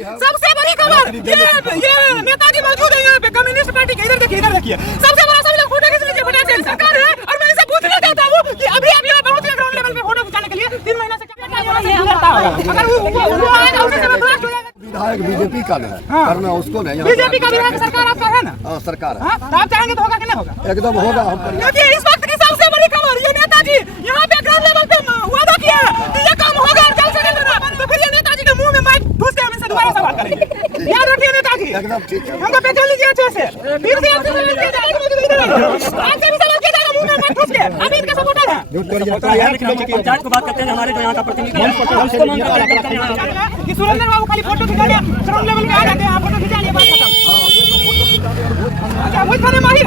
सबसे बड़ी खबर ये नेताजी मौजूद है यहाँ पे कम्युनिस्ट पार्टी के। इधर देखिए सबसे बड़ा सभी लोग फोटो खींच लीजिए। फटाफट सरकार है और मैं इसे पूछना चाहता हूँ कि अभी आप यहाँ पहुँचे ग्राउंड लेवल पे फोटो खिंचाने के लिए 3 महीना से अगर वो आएगा उससे ब्लास्ट हो जाएगा। विधायक बीजेपी का है, करना उसको नहीं। बीजेपी का विधायक सरकार आपका है ना? सरकार है। आप चाहेंगे तो होगा कि नहीं होगा? एकदम होगा। देखिए इस वक्त की सबसे बड़ी खबर, ये नेताजी यहाँ पे ग्राउंड लेवल पे वादा किया है कि ये काम होगा और जल्द से जल्द होगा। तो फिर ये नेताजी के मुंह में माइक घुस के हम इनसे दोबारा सवाल करेंगे। याद रखिए नेताजी, एकदम ठीक है। हमको पहचान लीजिए अच्छे से। फिर से आपसे सवाल किया जाएगा, आपसे भी सवाल किया जाएगा मुंह में माइक घुस के। आप इनके सपोर्टर हैं? पंचायत को बात करते हैं, हमारे जो यहाँ का प्रतिनिधि है कि सुरेंद्र बाबू खाली फोटो खिंचा लिया, ग्राउंड लेवल पे आ जाते हैं, फोटो खिंचा लिया, बात खत्म। अच्छा वही थाने माहिर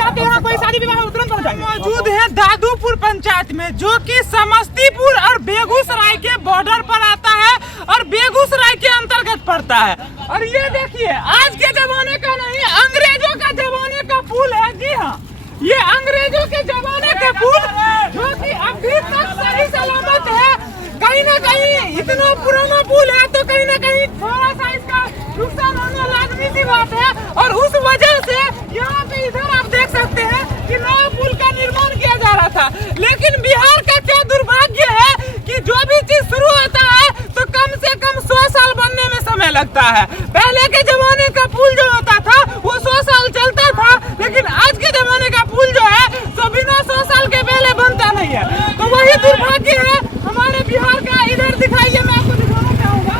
आते यहाँ कोई शादी विवाह में तुरंत पहुंचाएंगे। मौजूद है दादूपुर पंचायत में, जो कि समस्तीपुर और बेगूसराय के बॉर्डर पर आता है और बेगूसराय के अंतर्गत पड़ता है। और ये देखिए आज के जमाने का नहीं, अंग्रेजों का जमाने का पुल है। जी हाँ, ये अंग्रेजों के जमाने का पुल जो कि अभी तक सही सलामत है। कहीं ना कहीं इतना पुराना पुल है तो कहीं ना कहीं थोड़ा सा इसका नुकसान होना लाजमी सी बात है। और उस वजह से यहाँ पे इधर आप देख सकते हैं कि नया पुल का निर्माण किया जा रहा था। लेकिन बिहार का क्या दुर्भाग्य है कि जो भी चीज शुरू होता है तो कम से कम 100 साल बनने में समय लगता है। पहले के जमाने का पुल जो होता था वो 100 साल चलता था, लेकिन आज के जमाने का पुल जो है तो बिना 100 साल के पहले बनता नहीं है। तो वही दुर्भाग्य है हमारे बिहार का। इधर दिखाइए, मैं आपको दिखाना चाहूँगा।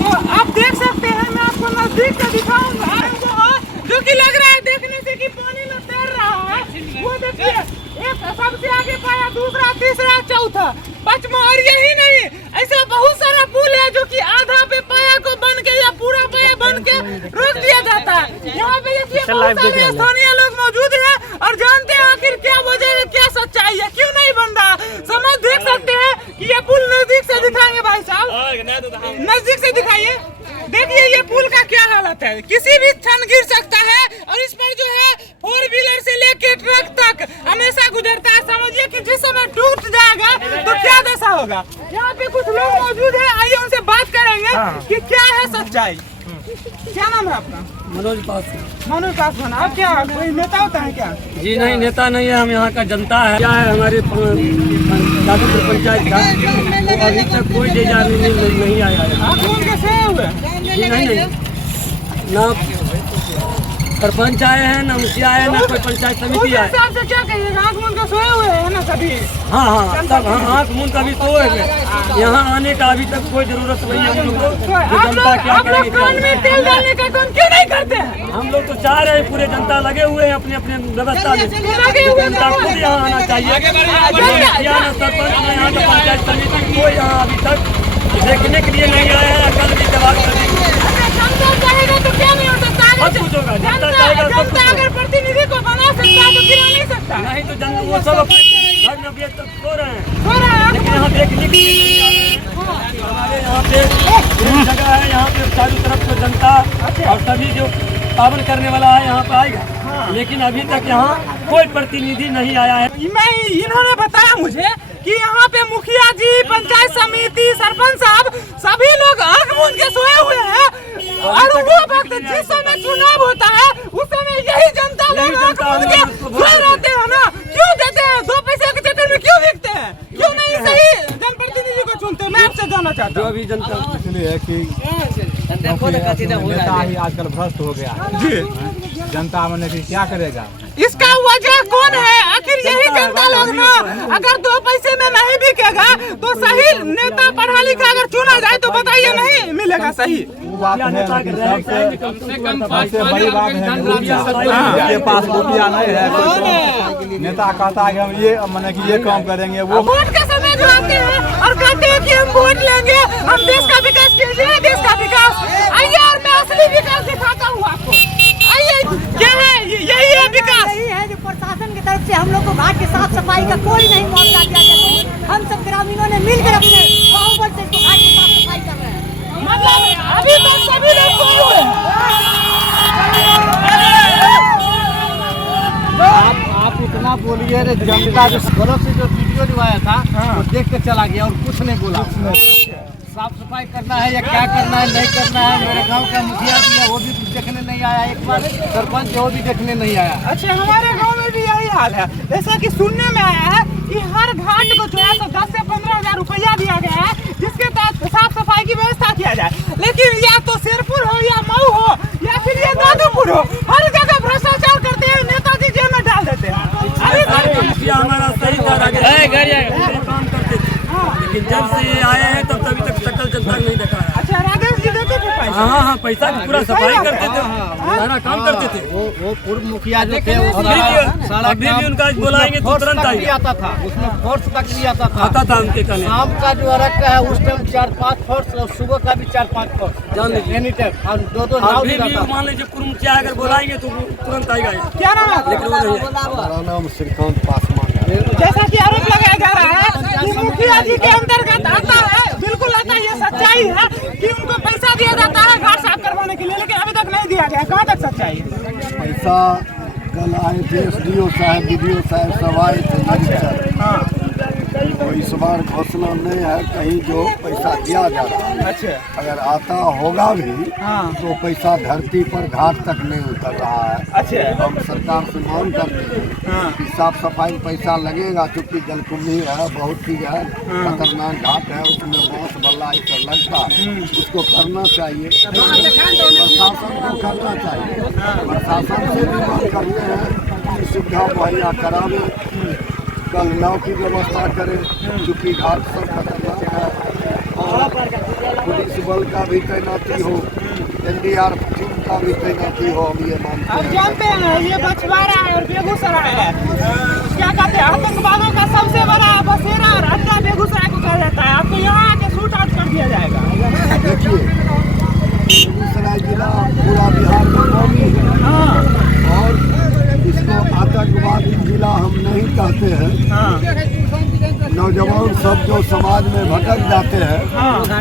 तो आप देख सकते हैं, मैं आपको नजदीक से दिखाऊंगा जो कि लग रहा है देखने से कि पानी में तैर रहा है। वो देखिए, एक सबसे आगे पाया, दूसरा, तीसरा, चौथा, पांचवा। और यही नहीं, ऐसा बहुत सारा पुल है जो कि आधा पे पाया को बन के या पूरा पाया बन के रोक दिया जाता है। यहाँ पे देखिए बहुत सारे स्थानीय लोग मौजूद हैं और जानते हैं आखिर क्या वजह है, क्या सच्चाई है, क्यों नहीं बन रहा। समझ देख सकते हैं कि ये पुल नजदीक से दिखाएंगे भाई साहब, नजदीक से दिखाइए। देखिए ये पुल का क्या हालत है, किसी भी क्षण गिर सकता है। और इस पर जो है 4 व्हीलर से लेके ट्रक तक हमेशा गुजरता है। समझिए कि जिस समय टूट जाएगा तो क्या दशा होगा। यहाँ पे कुछ लोग मौजूद हैं, आइए उनसे बात करेंगे कि क्या है सच्चाई। क्या नाम है आपका? मनोज पासवान। मनोज पासवान। आप क्या कोई नेता होता है क्या? जी नहीं, नेता नहीं है, हम यहाँ का जनता है। क्या है हमारे दादूपुर पंचायत का, तो अभी तक कोई नहीं आया है। आप उनके से हुए? जी नहीं, ना सरपंच आए हैं, ना मुखिया आए, ना कोई पंचायत समिति आए। से क्या कहिएगा, आँख मूंद के सोए हुए हैं ना सभी? हाँ, सब आँख मूंद का भी सोए हुए। यहाँ आने का अभी तक कोई जरूरत नहीं है। हम लोग जनता क्या करेगी? कान में तेल डालने का काम क्यों नहीं करते हैं? हम लोग तो चाह रहे हैं, पूरे जनता लगे हुए हैं अपने अपने व्यवस्था में। जनता खुद यहाँ आना चाहिए। सरपंच यहाँ का पंचायत समिति कोई यहाँ अभी तक देखने के लिए नहीं आया है। कल भी जवाब तो क्या नहीं हो सकता? सब कुछ होगा। जनता चाहेगा सब कुछ होगा। अगर प्रतिनिधि को बना सकता है तो गिरा नहीं सकता। नहीं तो वो सब अपने घर में अभी तक सो रहे हैं, लेकिन यहाँ देखने के लिए नहीं आ रहे हैं। हमारे यहाँ पे एक जगह है, यहाँ पे चारों तरफ से जनता और सभी जो पावन करने वाला है यहाँ पे आएगा, लेकिन अभी तक यहाँ कोई प्रतिनिधि नहीं आया है। इन्होंने बताया मुझे कि यहाँ पे मुखिया जी, पंचायत समिति, सरपंच साहब सभी लोग आँख मूंद के सोए हुए हैं। और वो वक्त जिस समय चुनाव होता है उस समय यही जनता लोग आँख मूंद के सोए रहते हैं ना। क्यों देते हैं? 2 पैसे के चक्कर में क्यों बिकते हैं? क्यों नहीं सही जनप्रतिनिधि को चुनते हैं? मैं आपसे जानना चाहता हूँ। अभी जनता इसलिए है कि नेता ही आजकल भ्रष्ट हो गया है। जनता में क्या करेगा? इसका वजह कौन है? आखिर यही जनता लोग ना। अगर 2 पैसे में नहीं बिकेगा तो सही नेता पढ़ा लिखा अगर चुना जाए तो बताइए नहीं मिलेगा सही। वो बात है, लेकिन सबसे बड़ी बात है जिसके पास रुपया नहीं है तो नेता कहता है कि हम ये माने कि ये काम करेंगे। वो वोट के समय जो आते हैं और कहते हैं कि हम वोट लेंगे, हम देश का विकास कीजिए, देश का विकास। आइए और मैं असली विकास दिखाता हूँ आपको। आइए, क्या है यही है विकास। यही है जो प्रशासन की तरफ से हम लोग को घाट की साफ सफाई का कोई नहीं मौका दिया गया। हम सब ग्रामीणों ने मिलकर अपने बाहुबल से इसको घाट की साफ सफाई कर रहे हैं। मतलब अभी तक सभी लोग सोए हुए हैं। आप इतना बोलिए रे, जनता जो गलत से जो वीडियो जो आया था वो देख के चला गया और कुछ नहीं बोला। साफ सफाई करना है या क्या करना है नहीं करना है। मेरे गांव का मुखिया जी है वो भी देखने नहीं आया, एक बार सरपंच वो भी देखने नहीं आया। अच्छा, हमारे गांव में भी यही हाल है। जैसा कि सुनने में आया है कि हर घाट को जो है 10 से 15,000 रुपया दिया गया है, जिसके तहत साफ सफाई की व्यवस्था किया जाए। लेकिन या तो शेरपुर हो या मऊ हो या फिर ये दादूपुर हो, हर जगह भ्रष्टाचार करते हैं, नेताजी जेल में डाल देते हैं। हमारा सही काम करते थे, लेकिन जब से ये आए हैं तब तभी तक शक्ल जनता नहीं देखा है। अच्छा, राजेश जी देते थे पैसा? हाँ, पैसा की पूरा सफाई करते थे, सारा काम करते थे। वो पूर्व मुखिया जो थे अभी भी उनका बुलाएंगे तो तुरंत आएगा। आता था उसमें फोर्स तक भी आता था उनके कहने। शाम का जो अर्घ का है उस टाइम 4-5 फोर्स और सुबह का भी 4-5 फोर्स जान लीजिए एनी टाइम। और 2-2 नाव अभी भी मान लीजिए पूर्व मुखिया अगर बुलाएंगे तो तुरंत आएगा। क्या नाम है? लेकिन वो नहीं है। हमारा नाम श्रीकांत पासवान है। जैसा कि आरोप लगाया जा रहा है कि मुखिया जी के अंतर्गत आता है, बिल्कुल आता है, ये सच्चाई है कि उनको पैसा दिया जाता है घाट साफ करवाने के लिए, लेकिन अभी तक नहीं दिया गया। कहाँ तक सच्चाई है? पैसा कल आए थे SDO साहब, BDO साहब सब आए थे। तो इस बार घोषणा नहीं है कहीं जो पैसा दिया जा रहा है। अच्छा, अगर आता होगा भी तो पैसा धरती पर घाट तक नहीं उतर रहा है। अच्छा, हम सरकार से मांग करते हैं कि साफ सफाई में पैसा लगेगा, क्योंकि जलकुंभी है, बहुत चीज है, खतरनाक घाट है, उसमें बांस बल्ला इस लगता है, उसको करना चाहिए, प्रशासन को करना चाहिए। प्रशासन से भी मांग करते हैं कि सुविधा मुहैया करावे, कल नाव की व्यवस्था करें, क्योंकि घाट सब खतरनाक है, और पुलिस बल का भी तैनाती हो, NDRF टीम का भी तैनाती हो। हम ये मानते अब हैं। जानते हैं ये बछवाड़ा और बेगूसराय है, क्या कहते हैं, आतंकवादियों का सबसे बड़ा बसेरा और अड्डा बेगूसराय को कहा जाता है। आपको यहाँ आके शूट आउट कर दिया जाएगा। देखिए, बेगूसराय जिला पूरा बिहार में नामी है, और इसको आतंकवादी जिला हम नहीं कहते हैं। नौजवान सब जो समाज में भटक जाते हैं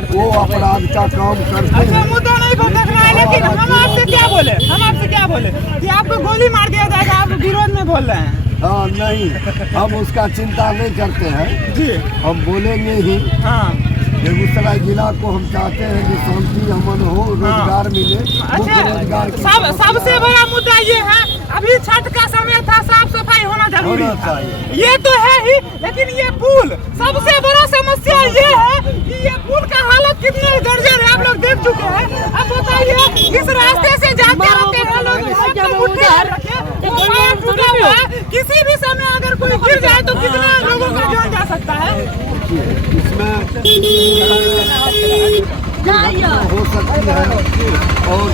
वो अपराध का काम करते अच्छा, हैं। मुद्दा नहीं भटकना है, लेकिन हम आपसे क्या बोले कि आपको गोली मार दिया जाएगा, आप विरोध में बोल रहे हैं। हाँ, नहीं, हम उसका चिंता नहीं करते हैं जी, हम बोलेंगे ही। हाँ। बेगूसराय जिला को हम चाहते हैं कि शांति अमन हो, रोजगार मिले, मुख्य रोजगार की सबसे बड़ा मुद्दा ये है, अभी छठ का समय था, साफ सफाई होना जरूरी होना था। चाहिए। ये तो है ही, लेकिन ये पुल सबसे बड़ा समस्या ये है कि ये पुल का हालत कितने दर्जन है, आप लोग देख चुके हैं। अब बताइए, इस रास्ते से जाते रहते हैं लोग, टूटा हुआ है, किसी भी समय अगर कोई गिर जाए तो कितने लोगों का जान जा सकता है। इसमें दुर्घटना हो सकती है, और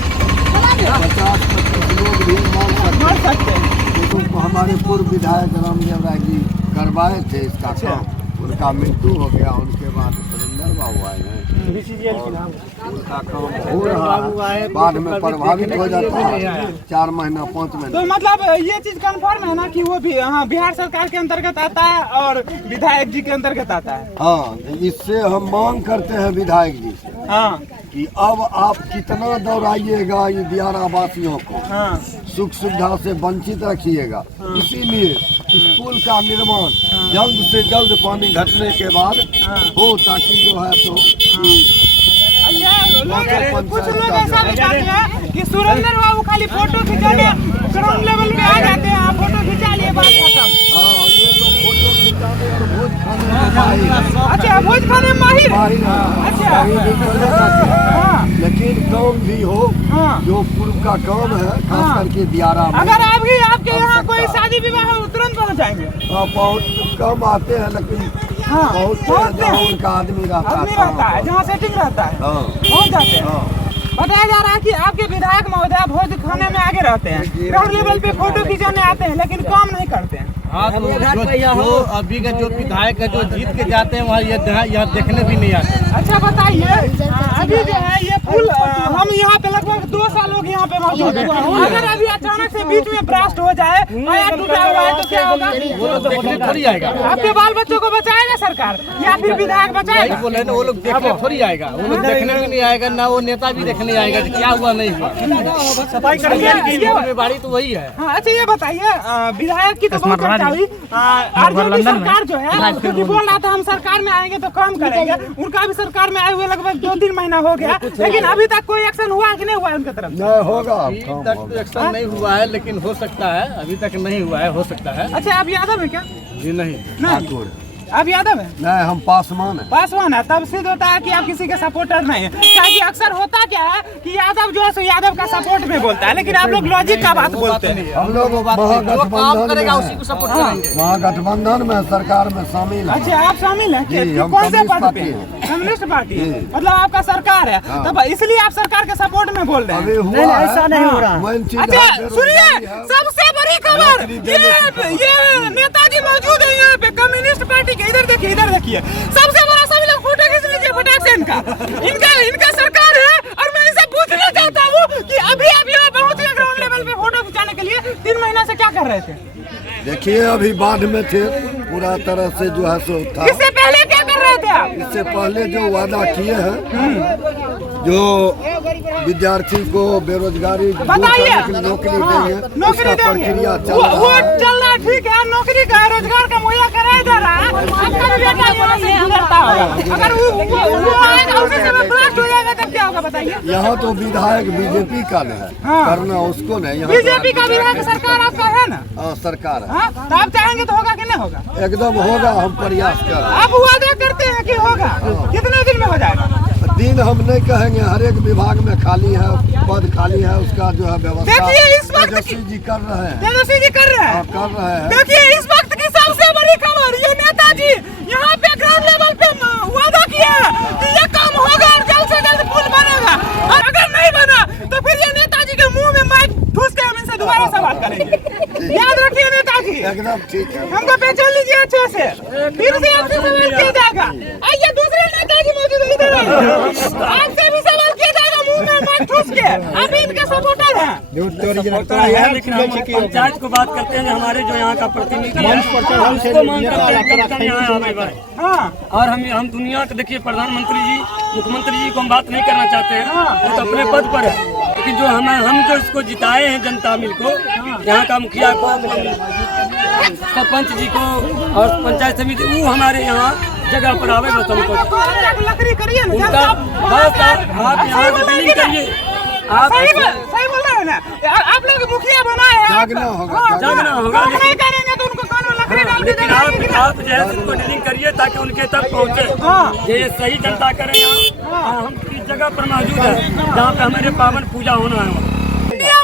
50-25 लोग भी मर सकते हैं। तो हमारे पूर्व विधायक रामदेव राय जी करवाए थे इसका काम, उनका मृत्यु हो गया, उनके बाद सुरेंद्र बाबू आए हैं, उनका काम हो रहा है, बाद में प्रभावित हो जाता है 4 महीना 5 महीना। तो मतलब ये चीज कंफर्म है ना कि वो भी हाँ बिहार सरकार के अंतर्गत आता है और विधायक जी के अंतर्गत आता है। हाँ, इससे हम मांग करते हैं विधायक जी से, हाँ, कि अब आप कितना दौड़ाइएगा ये दियारा वासियों को, हाँ, सुख सुविधा से वंचित रखिएगा। इसीलिए इस पुल का निर्माण जल्द से जल्द पानी घटने के बाद हो, ताकि जो है तो कुछ लोग ऐसा भी कहते हैं कि सुरेंद्र बाबू खाली फोटो खिंचाने ग्राउंड लेवल पे आ जाते हैं, आप फोटो खिंचा लिए, बात खत्म। हाँ, ये तो फोटो खिंचाने और भोज खाने में माहिर है। अच्छा, भोज खाने में माहिर है। अच्छा, कहीं भी चले जाते हैं। हाँ, लेकिन काम भी हो, हाँ, जो पूर्व का काम है, खास करके दियारा में। अगर अभी आपके यहाँ कोई शादी विवाह हो तुरंत पहुँच जाएंगे। हाँ, बहुत कम आते हैं, लेकिन हाँ, बहुत जहाँ उनका आदमी रहता है, जहाँ सेटिंग रहता है, हाँ, पहुँच जाते हैं। हाँ। बताया जा रहा है कि आपके विधायक महोदय भोज खाने में आगे रहते हैं, ग्राउंड लेवल पे फोटो खिंचाने आते हैं, लेकिन काम नहीं करते हैं। हाँ, तो जो अभी का जो विधायक है जो जीत के जाते हैं वहाँ यहाँ देखने भी नहीं आते। अच्छा, बताइए, अभी जो है ये पुल हम यहाँ पे लगभग 2 साल हो गए वहाँ पे मौजूद है। अगर अभी अचानक से बीच में ब्लास्ट हो जाए या टूटा हुआ है तो क्या होगा? थोड़ी आएगा, आपके बाल बच्चों को बचाएगा सरकार या फिर विधायक बचाएगा? बोले ना वो लोग देखने थोड़ी आएगा, वो लोग देखने भी नहीं आएगा, ना वो नेता भी देखने आएगा कि क्या हुआ नहीं हुआ। सफाई करके जिम्मेवारी तो वही है। हाँ, अच्छा ये बताइए, विधायक की तो बहुत चर्चा हुई, आरजेडी सरकार जो है क्योंकि बोल रहा था हम सरकार में आएंगे तो काम करेंगे, उनका भी सरकार में आए हुए लगभग 2-3 महीना हो गया, लेकिन अभी तक कोई एक्शन हुआ कि नहीं हुआ उनकी तरफ? नहीं होगा, अभी तक तो एक्शन नहीं हुआ है, लेकिन हो सकता है, अभी तक नहीं हुआ है, हो सकता है। अच्छा, आप यादव है क्या? जी नहीं, नहीं, आप यादव है? नहीं, हम पासवान है। पासवान है, तब सिद्ध होता है कि आप किसी के सपोर्टर नहीं है। क्योंकि अक्सर होता क्या है कि यादव जो है सो यादव का सपोर्ट में बोलता है, लेकिन आप लोग लॉजिक का बात बोलते हैं। हम लोग महागठबंधन में सरकार में शामिल है। अच्छा, आप शामिल हैं? जी, हम कौन से कम्युनिस्ट पद पे? पार्टी हैं। कम्युनिस्ट पार्टी, मतलब आपका सरकार है, तब इसलिए आप सरकार के सपोर्ट में बोल रहे अभी हैं। हुआ है, ऐसा नहीं हो रहा। वही चीज अच्छा है, सुनिए, बेरोजगारी है। सबसे बड़ी खबर, ये नेताजी मौजूद है यहाँ पे कम्युनिस्ट पार्टी के। इधर देखिए, इधर देखिए, सबसे बड़ा, सभी लोग फोटो खींच लीजिए फटाक से इनका सरकार है। और मैं इनसे पूछना चाहता हूँ कि अभी आप यहाँ पहुँच गए ग्राउंड लेवल पे फोटो खिंचाने के लिए, 3 महीना से क्या कर रहे थे? देखिए अभी बाढ़ में थे, पूरा तरह से जो है सो था। इससे पहले क्या कर रहे थे आप? इससे पहले जो वादा किए हैं, जो विद्यार्थी को बेरोजगारी दूर बताइए, करने की नौकरी देंगे, नौकरी उसका देंगे, प्रक्रिया चल वो रहा है। चल रहा है, ठीक है, नौकरी का रोजगार का मुहैया कराया जा रहा है। आपका भी बेटा यहाँ से गुजरता होगा, अगर वो आएगा उसी समय ब्लास्ट हो जाएगा तब क्या होगा बताइए? यहाँ तो विधायक बीजेपी का है, हाँ। करना उसको नहीं। यहाँ बीजेपी का विधायक सरकार आपका है ना? हाँ, सरकार है, हाँ, तो आप चाहेंगे तो होगा कि नहीं होगा? एकदम होगा, हम प्रयास कर रहे हैं। आप वादा करते हैं कि होगा, कितने दिन में हो जाएगा? दिन हम नहीं कहेंगे, हर एक विभाग में खाली है, पद खाली है, उसका जो है व्यवस्था देखिए, इस वक्त तेजस्वी जी कर रहे हैं। तेजस्वी जी कर रहे हैं। कर रहे हैं। देखिए, इस वक्त की सबसे बड़ी खबर, ये नेताजी यहाँ पे ग्राउंड लेवल पे वादा किया है कि ये काम होगा और जल्द से जल्द पुल बनेगा, और अगर नहीं बना तो फिर ये नेताजी के मुंह में माइक ठूस के हम इनसे दोबारा सवाल करेंगे। याद रखिए नेताजी, एकदम ठीक है। हमको पहचान लीजिए अच्छे से, फिर से आपसे सवाल किया जाएगा। आइए, दूसरे नेताजी मौजूद है, इधर आइए। आपसे भी सवाल किया जाएगा मुंह में माइक ठूस के, आप इनके सपोर्टर हैं। लेकिन हम पंचायत को बात करते हैं, हमारे जो यहाँ का प्रतिनिधि है, उसको मांग करते हैं कब तक यहाँ आवे भाई। हाँ, और हम दुनिया के, देखिए प्रधानमंत्री जी, मुख्यमंत्री जी को हम बात नहीं करना चाहते हैं, वो तो अपने पद पर है, लेकिन जो हम जो इसको जिताए हैं जनता मिल को, यहाँ का मुखिया को, सरपंच जी को और पंचायत समिति, वो हमारे यहाँ जगह पर आवे, बस हमको लकड़ी करिए ना, उनका बस आप यहाँ से डीलिंग करिए। आप सही बोल रहे हैं ना, आप लोग मुखिया बनाए हैं, जागना होगा, हाँ, जागना होगा। आप नहीं करेंगे तो उनको कानून लकड़ी डाल के लेकिन देंगे। आप जो है उनको डीलिंग करिए ताकि उनके तक पहुँचे। ये सही जनता करे यहाँ, हम किस जगह पर मौजूद है जहाँ पे हमारे पावन पूजा होना है।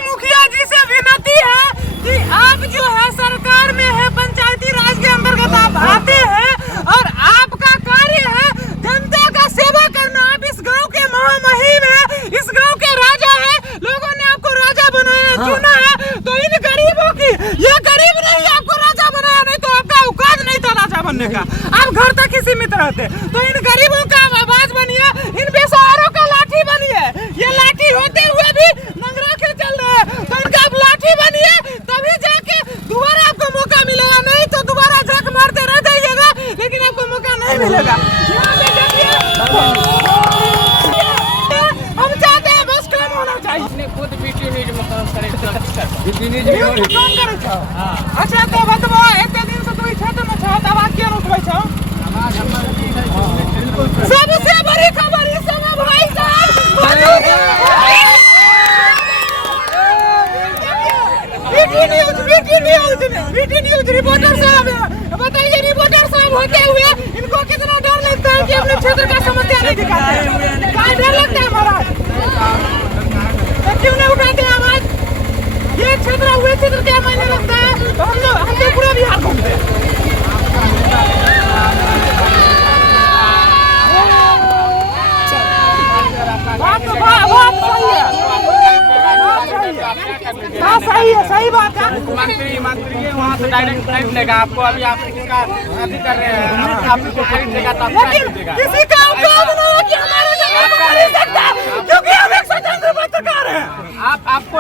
मुखिया जी से विनती है कि आप जो है सरकार में है, पंचायती राज के अंतर्गत आप आते हैं और आपका कार्य है जनता का सेवा करना। आप इस गांव के महामहिम है, इस गांव के राजा है, लोगों ने आपको राजा बनाया, चुना है, तो इन गरीबों की, ये गरीब नहीं आपको राजा बनाया, नहीं तो आपका औकात नहीं था राजा बनने का, आप घर तक ही सीमित रहते। तो इन गरीबों का आवाज बनिए, इन बेसहारों का लाठी बनिए। ये लाठी होते हुए भी नंगरा के चल रहे हैं, तो इनका आप लाठी बनिए, तभी जाके दोबारा आपको मौका मिलेगा, नहीं तो दोबारा झक मारते रह जाइएगा, लेकिन आपको मौका नहीं मिलेगा। यहाँ पे देखिए, हम चाहते हैं बस काम होना चाहिए। खुद बीटी न्यूज में काम करे न्यूज में काम करे छो। अच्छा, तो बतबो एते दिन से तू क्षेत्र में छह दवा के उठबै छो। सबसे बड़ी खबर इस समय भाई साहब बीटी न्यूज रिपोर्टर साहब, बताइए रिपोर्टर साहब होते हुए इनको कितना डर लगता है कि अपने क्षेत्र का समस्या नहीं दिखाते हैं? क्या डर लगता है महाराज? तो क्यों नहीं उठाते आवाज? ये क्षेत्र हुए क्षेत्र क्या मायने लगता है? तो हम लोग पूरा बिहार घूमते हैं। सही है, सही बात है। मंत्री वहाँ से डायरेक्ट फ्लाइट लेगा आपको, अभी आप किसका अभी कर रहे हैं, आपको फ्लाइट लेगा तो लेकिन किसी का औकात नहीं है कि हमारे जगह पर खरीद सकता है, क्योंकि हम एक स्वतंत्र पत्रकार हैं। आपको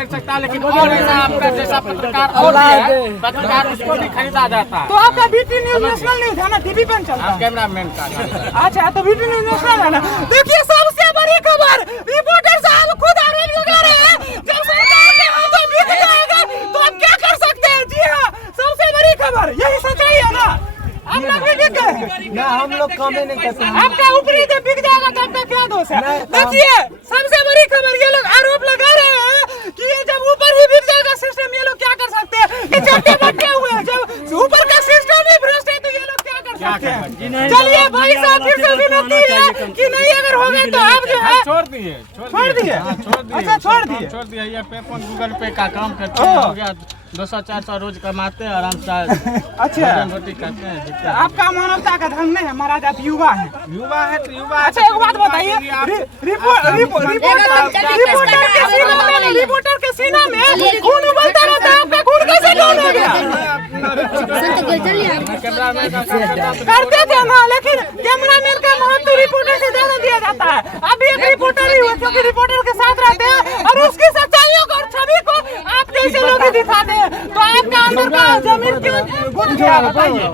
खरीद सकता है, लेकिन और ऐसा आपका जैसा पत्रकार और भी है, पत्रकार उसको भी खरीदा जाता है। तो आपका बीटी न्यूज नेशनल न्यूज है ना, टीवी पर चलता है। कैमरा मैन का अच्छा, तो बीटी न्यूज नेशनल है ना। देखिए सबसे बड़ी खबर, रिपोर्टर साहब खुद आरोप लगा रहे हैं, जब सरकार के हाथों बिक जाएगा तो आप क्या कर सकते हैं। जी हाँ, सबसे बड़ी खबर यही सच्चाई है ना। आप लोग भी बिक गए ना, हम लोग कमे नहीं करते। आपका ऊपरी जब बिक जाएगा तो आपका क्या दोष है। देखिए सबसे बड़ी खबर, ये लोग आरोप लगा रहे हैं कि ये जब ऊपर ही बिक जाएगा सिस्टम, ये लोग क्या कर सकते हैं। ये चट्टे बट्टे हुए हैं, जब ऊपर का सिस्टम ही भ्रष्ट है तो ये लोग क्या कर सकते हैं। चलिए भाई साहब, फिर से विनती है कि नहीं अगर हो गए तो आप जो है छोड़ दिए। अच्छा छोड़ दिए। ये पे फोन गूगल पे का काम करते हैं, हो गया 200-400 रोज कमाते हैं, आराम से अच्छा रोटी करते हैं, जीते हैं। आपका मानवता का धर्म नहीं है महाराज, आप युवा हैं। युवा है तो युवा। अच्छा एक बात बताइए, रिपोर्टर के सीना में खून उबलता रहता है, आपका खून कैसे डाउन हो गया। करते थे ना, लेकिन कैमरामैन का महत्व रिपोर्टर से ज्यादा दिया जाता है। अभी एक रिपोर्टर ही हुआ क्योंकि रिपोर्टर के साथ रहते हैं और उसकी सच्चाइयों को और छवि को आप जैसे लोग ही दिखाते हैं। तो आपका अंदर का जमीन क्यों घुस गया बताइए।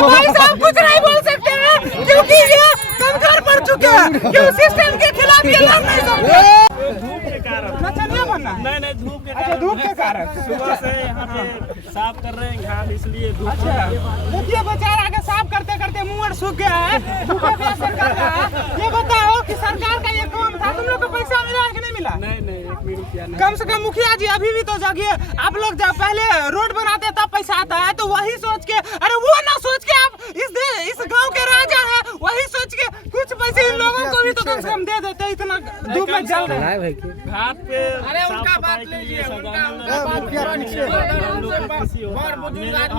भाई साहब कुछ नहीं बोल सकते हैं क्योंकि ये कमजोर पड़ चुके हैं, क्यों सिस्टम के खिलाफ ये लड़ नहीं सकते। धूप के कारण नचनिया बनना नहीं धूप के अच्छा, कारण धूप के कारण सुबह से यहाँ पे साफ कर रहे हैं घाट, इसलिए धूप। अच्छा देखिए बेचारा के साफ करते करते मुंह सूख गया है, भूखे प्यासे कर रहा है। ये बताओ कि सरकार का ये काम था, तुम लोग को पैसा मिला है कि नहीं मिला। नहीं 1 भी रुपया नहीं। कम से कम मुखिया जी अभी भी तो जागिए। आप लोग जब पहले रोड बनाते तब पैसा आता है, तो वही सोच के, अरे वो ना सोच के आप इस गांव के राजा हैं, वही सोच के कुछ पैसे इन लोगों को भी तो कम से कम दे देते। इतना धूप में जल रहे हैं। घाट पे साफ सफाई के लिए हम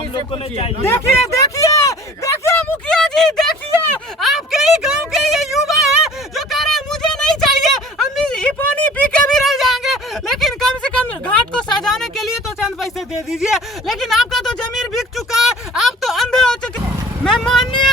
लोग को नहीं चाहिए। देखिए मुखिया जी, देखिए आपके ही गांव के ये युवा है जो कह रहे हैं मुझे नहीं चाहिए, हम ये पानी पी के भी रह जाएंगे, लेकिन कम से कम घाट को सजाने के लिए तो चंद पैसे दे दीजिए। लेकिन आपका तो जमीन बिक चुका है, आप तो अंधे हो चुके। मैं माननीय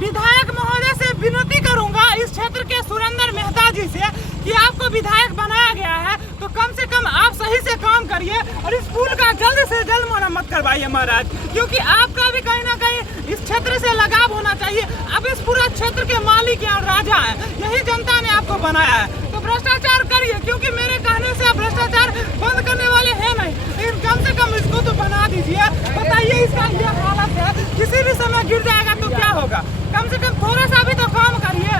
विधायक महोदय से विनती करूंगा इस क्षेत्र के सुरेंद्र मेहता जी से कि आपको विधायक बनाया गया है तो कम से कम आप सही से काम करिए और इस पुल का जल्द से जल्द मरम्मत करवाइए महाराज, क्योंकि आपका भी कहीं ना कहीं इस क्षेत्र से लगाव होना चाहिए। आप इस पूरा क्षेत्र के मालिक हैं और राजा हैं, यही जनता ने आपको बनाया है। तो भ्रष्टाचार करिए, क्योंकि मेरे कहने से आप भ्रष्टाचार बंद करने वाले हैं नहीं, लेकिन कम से कम इसको तो बना दीजिए। बताइए इसका ये हालत है, किसी भी समय गिर जाएगा तो क्या होगा। कम से कम थोड़ा सा भी तो काम करिए।